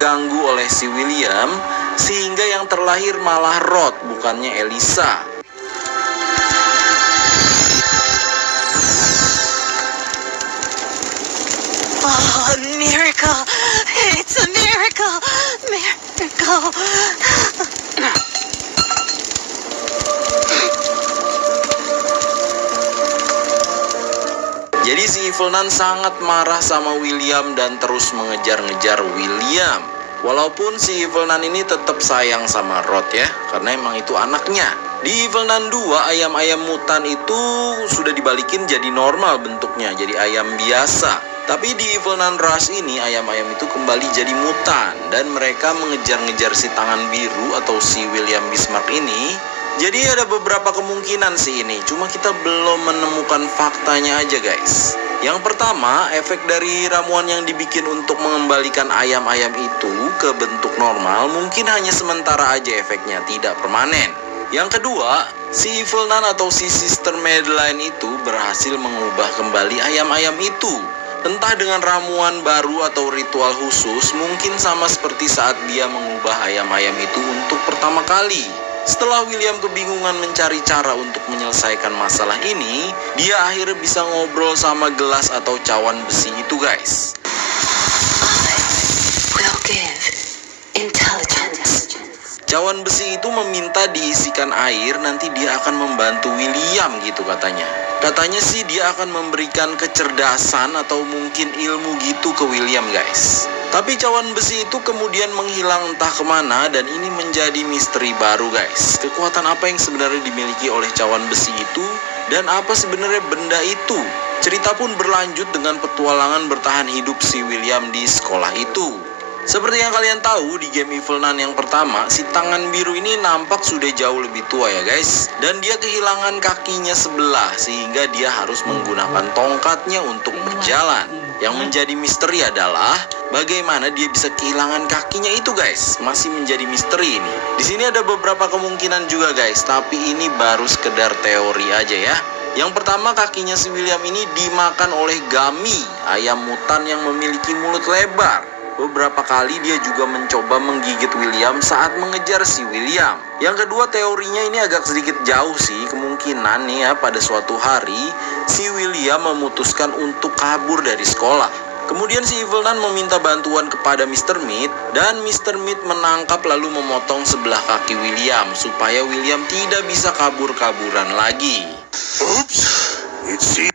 diganggu oleh si William, sehingga yang terlahir malah Rod, bukannya Elisa. Oh, miracle! It's a miracle! Miracle! Jadi si Evil Nun sangat marah sama William dan terus mengejar-ngejar William. Walaupun si Evil Nun ini tetap sayang sama Rod ya, karena emang itu anaknya. Di Evil Nun 2, ayam-ayam mutan itu sudah dibalikin jadi normal bentuknya, jadi ayam biasa. Tapi di Evil Nun Rush ini, ayam-ayam itu kembali jadi mutan, dan mereka mengejar-ngejar si tangan biru atau si William Bismarck ini. Jadi ada beberapa kemungkinan sih ini, cuma kita belum menemukan faktanya aja guys. Yang pertama, efek dari ramuan yang dibikin untuk mengembalikan ayam-ayam itu ke bentuk normal mungkin hanya sementara aja efeknya, tidak permanen. Yang kedua, si Evil Nun atau si Sister Madeline itu berhasil mengubah kembali ayam-ayam itu. Entah dengan ramuan baru atau ritual khusus, mungkin sama seperti saat dia mengubah ayam-ayam itu untuk pertama kali. Setelah William kebingungan mencari cara untuk menyelesaikan masalah ini, dia akhirnya bisa ngobrol sama gelas atau cawan besi itu guys. I will give intelligence. Cawan besi itu meminta diisikan air, nanti dia akan membantu William gitu katanya. Katanya sih dia akan memberikan kecerdasan atau mungkin ilmu gitu ke William guys. Tapi cawan besi itu kemudian menghilang entah kemana dan ini menjadi misteri baru guys. Kekuatan apa yang sebenarnya dimiliki oleh cawan besi itu dan apa sebenarnya benda itu? Cerita pun berlanjut dengan petualangan bertahan hidup si William di sekolah itu. Seperti yang kalian tahu di game Evil Nun yang pertama, si tangan biru ini nampak sudah jauh lebih tua ya guys. Dan dia kehilangan kakinya sebelah sehingga dia harus menggunakan tongkatnya untuk berjalan. Yang menjadi misteri adalah bagaimana dia bisa kehilangan kakinya itu guys. Masih menjadi misteri ini. Di sini ada beberapa kemungkinan juga guys, tapi ini baru sekedar teori aja ya. Yang pertama, kakinya si William ini dimakan oleh Gummy, ayam mutan yang memiliki mulut lebar. Beberapa kali dia juga mencoba menggigit William saat mengejar si William. Yang kedua, teorinya ini agak sedikit jauh sih. Kemungkinan nih ya, pada suatu hari si William memutuskan untuk kabur dari sekolah. Kemudian si Evil Nun meminta bantuan kepada Mr. Meat, dan Mr. Meat menangkap lalu memotong sebelah kaki William supaya William tidak bisa kabur-kaburan lagi. Oops, it's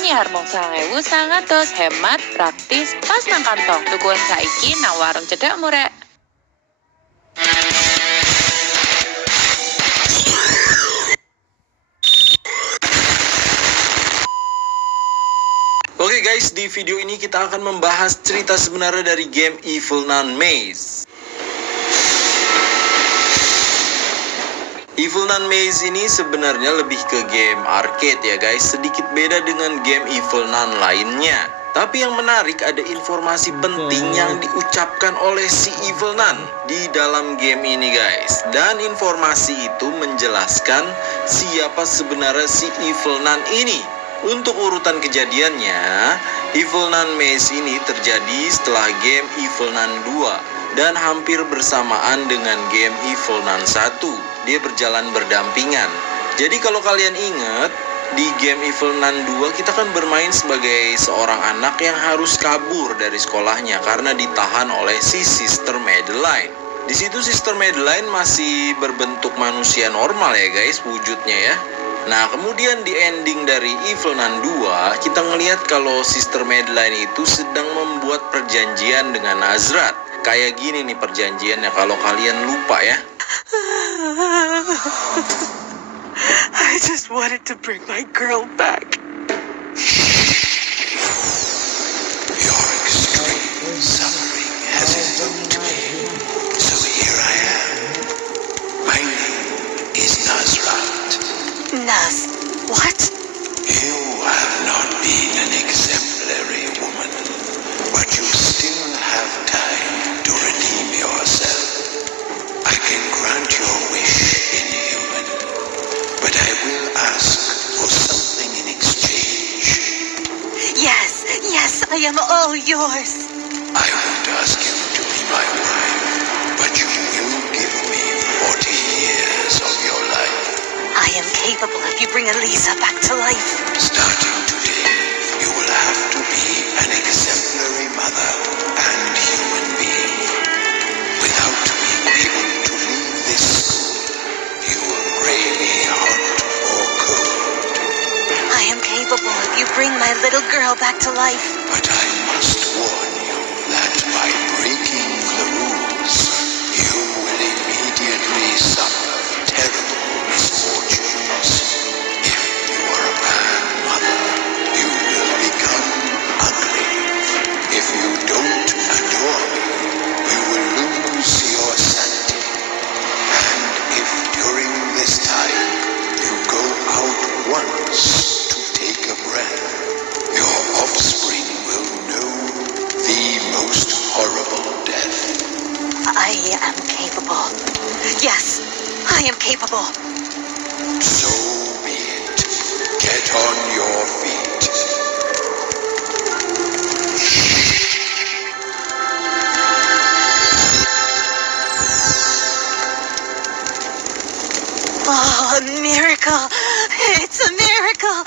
Ini harmong 1.100 hemat, praktis, pas nang kantong. Tukuan saiki nang warung cedak murek. Oke guys, di video ini kita akan membahas cerita sebenarnya dari game Evil Nun Maze. Evil Nun Maze ini sebenarnya lebih ke game arcade ya guys, sedikit beda dengan game Evil Nun lainnya. Tapi yang menarik ada informasi penting yang diucapkan oleh si Evil Nun di dalam game ini guys. Dan informasi itu menjelaskan siapa sebenarnya si Evil Nun ini. Untuk urutan kejadiannya, Evil Nun Maze ini terjadi setelah game Evil Nun 2 dan hampir bersamaan dengan game Evil Nun 1. Dia berjalan berdampingan. Jadi kalau kalian ingat, di game Evil Nun 2 kita kan bermain sebagai seorang anak yang harus kabur dari sekolahnya karena ditahan oleh si Sister Madeline. Di situ Sister Madeline masih berbentuk manusia normal ya guys, wujudnya ya. Nah, kemudian di ending dari Evil Nun 2, kita ngelihat kalau Sister Madeline itu sedang membuat perjanjian dengan Nazrat. Kayak gini nih perjanjiannya kalau kalian lupa ya. I just wanted to bring my girl back. Your extreme suffering has evoked me, so here I am. My name is Nazrat. Naz, what? You have not been an exemplary woman, but you still have time to redeem yourself. I can grant your wish, inhuman, but I will ask for something in exchange. I am all yours. I won't ask you to be my wife, but you will give me 40 years of your life. I am capable if you bring Elisa back to life. Starting today, you will have to be an exemplary mother and human being. Without being able to leave this school, you will pray me hot or cold. I am capable if you bring my little girl back to life. But I must warn you that by breaking the rules, you will immediately suffer terrible misfortunes. If you are a bad mother, you will become ugly. If you don't adore me, you will lose your sanity. And if during this time you go out once to take a breath, your offspring will know the most horrible death. I am capable. Yes, I am capable. So be it. Get on your feet. Oh, a miracle. It's a miracle.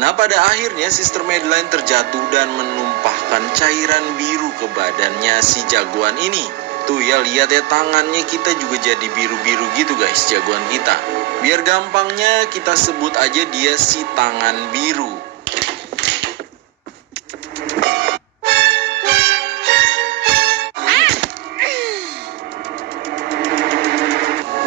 Nah, pada akhirnya Sister Madeline terjatuh dan menumpahkan cairan biru ke badannya si jagoan ini. Tuh ya, lihat ya, tangannya kita juga jadi biru-biru gitu guys, jagoan kita. Biar gampangnya kita sebut aja dia si tangan biru.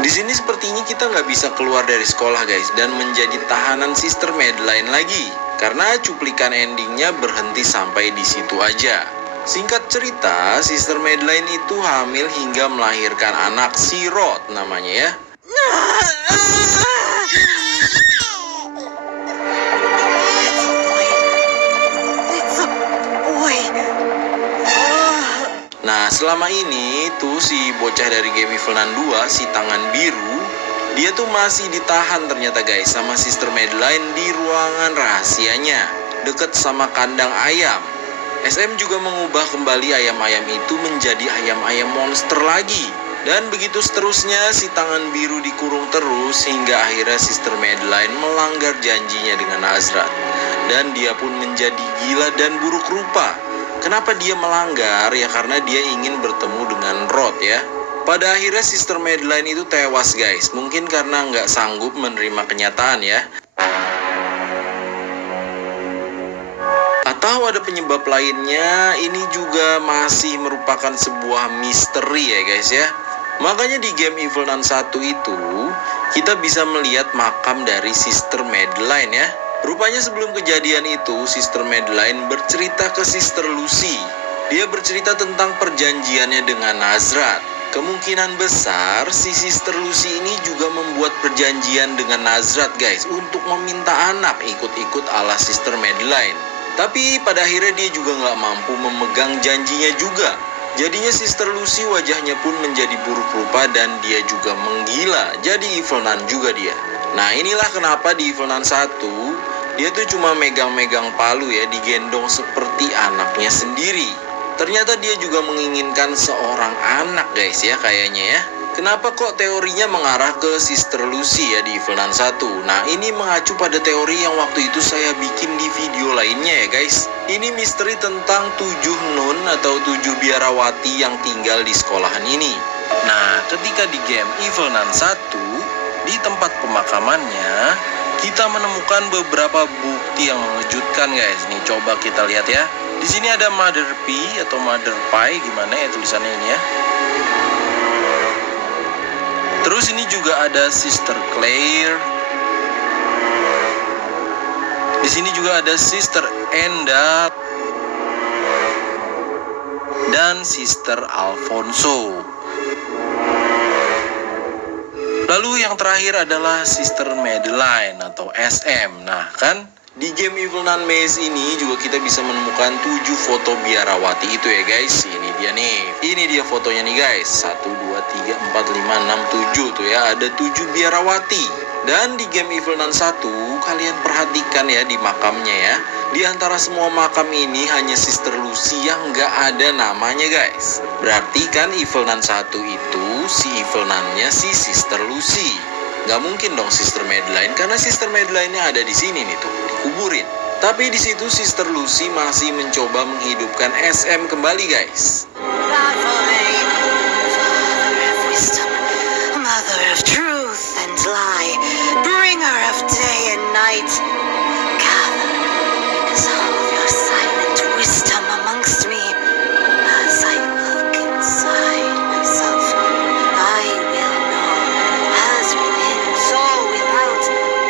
Di sini sepertinya kita nggak bisa keluar dari sekolah guys dan menjadi tahanan Sister Madeline lagi karena cuplikan endingnya berhenti sampai di situ aja. Singkat cerita, Sister Madeline itu hamil hingga melahirkan anak Sirot namanya ya. It's a boy. Nah, selama ini tuh si bocah dari Game Evil Nun 2, si tangan biru, dia tuh masih ditahan ternyata guys sama Sister Madeline di ruangan rahasianya, deket sama kandang ayam. SM juga mengubah kembali ayam-ayam itu menjadi ayam-ayam monster lagi. Dan begitu seterusnya, si tangan biru dikurung terus hingga akhirnya Sister Madeline melanggar janjinya dengan Azrath. Dan dia pun menjadi gila dan buruk rupa. Kenapa dia melanggar? Ya karena dia ingin bertemu dengan Rod ya. Pada akhirnya Sister Madeline itu tewas guys. Mungkin karena nggak sanggup menerima kenyataan ya. Atau ada penyebab lainnya, ini juga masih merupakan sebuah misteri ya guys ya. Makanya di Game Evil Nun 1 itu, kita bisa melihat makam dari Sister Madeline ya. Rupanya sebelum kejadian itu, Sister Madeline bercerita ke Sister Lucy. Dia bercerita tentang perjanjiannya dengan Azrath. Kemungkinan besar si Sister Lucy ini juga membuat perjanjian dengan Azrath guys untuk meminta anak ikut-ikut ala Sister Madeline. Tapi pada akhirnya dia juga nggak mampu memegang janjinya juga. Jadinya Sister Lucy wajahnya pun menjadi buruk rupa dan dia juga menggila. Jadi Evil Nun juga dia. Nah inilah kenapa di Evil Nun 1 dia tuh cuma megang-megang palu ya, digendong seperti anaknya sendiri. Ternyata dia juga menginginkan seorang anak guys ya kayaknya ya. Kenapa kok teorinya mengarah ke Sister Lucy ya di Evil Nun 1? Nah ini mengacu pada teori yang waktu itu saya bikin di video lainnya ya guys. Ini misteri tentang 7 nun atau 7 biarawati yang tinggal di sekolahan ini. Nah ketika di game Evil Nun 1, di tempat pemakamannya, kita menemukan beberapa bukti yang mengejutkan guys. Nih coba kita lihat ya. Di sini ada Mother P atau Mother Pi, gimana ya tulisannya ini ya. Terus ini juga ada Sister Claire. Di sini juga ada Sister Enda dan Sister Alfonso. Lalu yang terakhir adalah Sister Madeline atau SM. Nah kan di game Evil Nun Maze ini juga kita bisa menemukan 7 foto biarawati itu ya guys. Ini dia nih. Ini dia fotonya nih guys. 1, 2, 3, 4, 5, 6, 7 tuh ya. Ada 7 biarawati. Dan di game Evil Nun 1 kalian perhatikan ya di makamnya ya. Di antara semua makam ini hanya Sister Lucy yang nggak ada namanya guys. Berarti kan Evil Nun 1 itu si Evil Nun-nya si Sister Lucy. Nggak mungkin dong Sister Madeline karena Sister Madeline-nya ada di sini nih tuh, dikuburin. Tapi di situ Sister Lucy masih mencoba menghidupkan SM kembali guys. Mother of truth and lie, bringer of day and night, gather all your silent wisdom amongst me. As I look inside myself, I will know. As within, so without,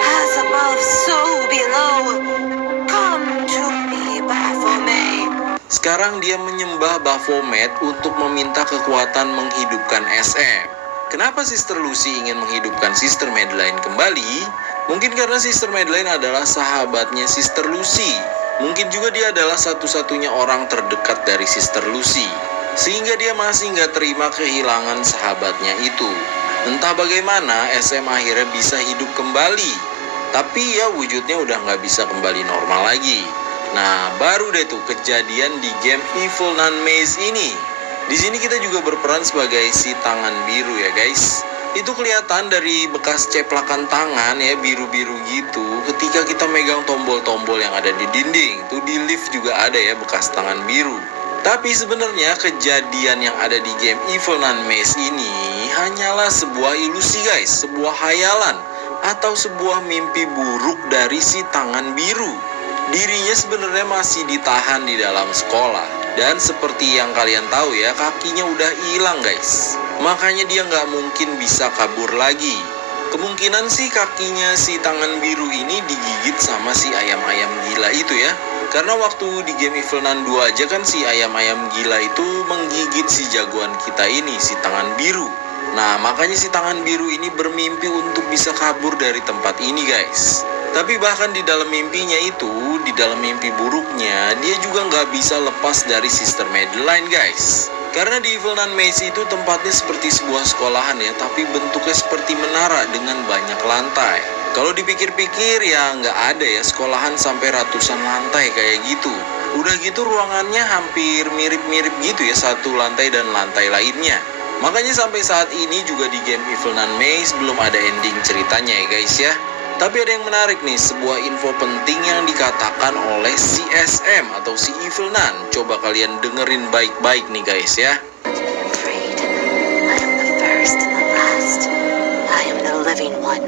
as above, so below. Come to me, Baphomet. Sekarang dia menyembah Baphomet untuk meminta kekuatan menghidupkan SM. Kenapa Sister Lucy ingin menghidupkan Sister Madeline kembali? Mungkin karena Sister Madeline adalah sahabatnya Sister Lucy. Mungkin juga dia adalah satu-satunya orang terdekat dari Sister Lucy. Sehingga dia masih nggak terima kehilangan sahabatnya itu. Entah bagaimana SM akhirnya bisa hidup kembali. Tapi ya wujudnya udah nggak bisa kembali normal lagi. Nah, baru deh tuh kejadian di game Evil Nun Maze ini. Di sini kita juga berperan sebagai si tangan biru ya guys. Itu kelihatan dari bekas ceplakan tangan ya, biru-biru gitu ketika kita megang tombol-tombol yang ada di dinding. Tuh di lift juga ada ya bekas tangan biru. Tapi sebenarnya kejadian yang ada di game Evil Nun Maze ini hanyalah sebuah ilusi guys, sebuah hayalan atau sebuah mimpi buruk dari si tangan biru. Dirinya sebenarnya masih ditahan di dalam sekolah. Dan seperti yang kalian tahu ya, kakinya udah hilang guys. Makanya dia nggak mungkin bisa kabur lagi. Kemungkinan sih kakinya si tangan biru ini digigit sama si ayam-ayam gila itu ya. Karena waktu di game Evil Nun 2 aja kan si ayam-ayam gila itu menggigit si jagoan kita ini, si tangan biru. Nah, makanya si tangan biru ini bermimpi untuk bisa kabur dari tempat ini guys. Tapi bahkan di dalam mimpinya itu, di dalam mimpi buruknya, dia juga nggak bisa lepas dari Sister Madeline guys. Karena di Evil Nun Maze itu tempatnya seperti sebuah sekolahan ya, tapi bentuknya seperti menara dengan banyak lantai. Kalau dipikir-pikir ya nggak ada ya sekolahan sampai ratusan lantai kayak gitu. Udah gitu ruangannya hampir mirip-mirip gitu ya, satu lantai dan lantai lainnya. Makanya sampai saat ini juga di game Evil Nun Maze belum ada ending ceritanya ya guys ya. Tapi ada yang menarik nih, sebuah info penting yang dikatakan oleh si SM atau si Evil Nun. Coba kalian dengerin baik-baik nih guys ya. Afraid. I am the first and the last. I am the living one.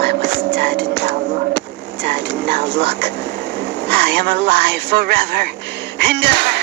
I was dead and now look. Dead and now look. I am alive forever and ever.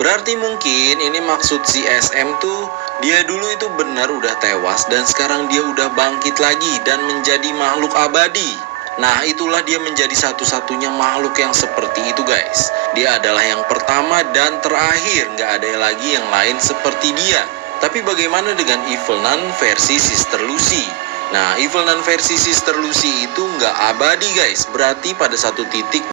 Berarti mungkin ini maksud si SM tuh, dia dulu itu benar udah tewas dan sekarang dia udah bangkit lagi dan menjadi makhluk abadi. Nah, itulah dia menjadi satu-satunya makhluk yang seperti itu guys. Dia adalah yang pertama dan terakhir, nggak ada lagi yang lain seperti dia. Tapi bagaimana dengan Evil Nun versi Sister Lucy? Nah, Evil Nun versi Sister Lucy itu nggak abadi guys. Berarti pada satu titik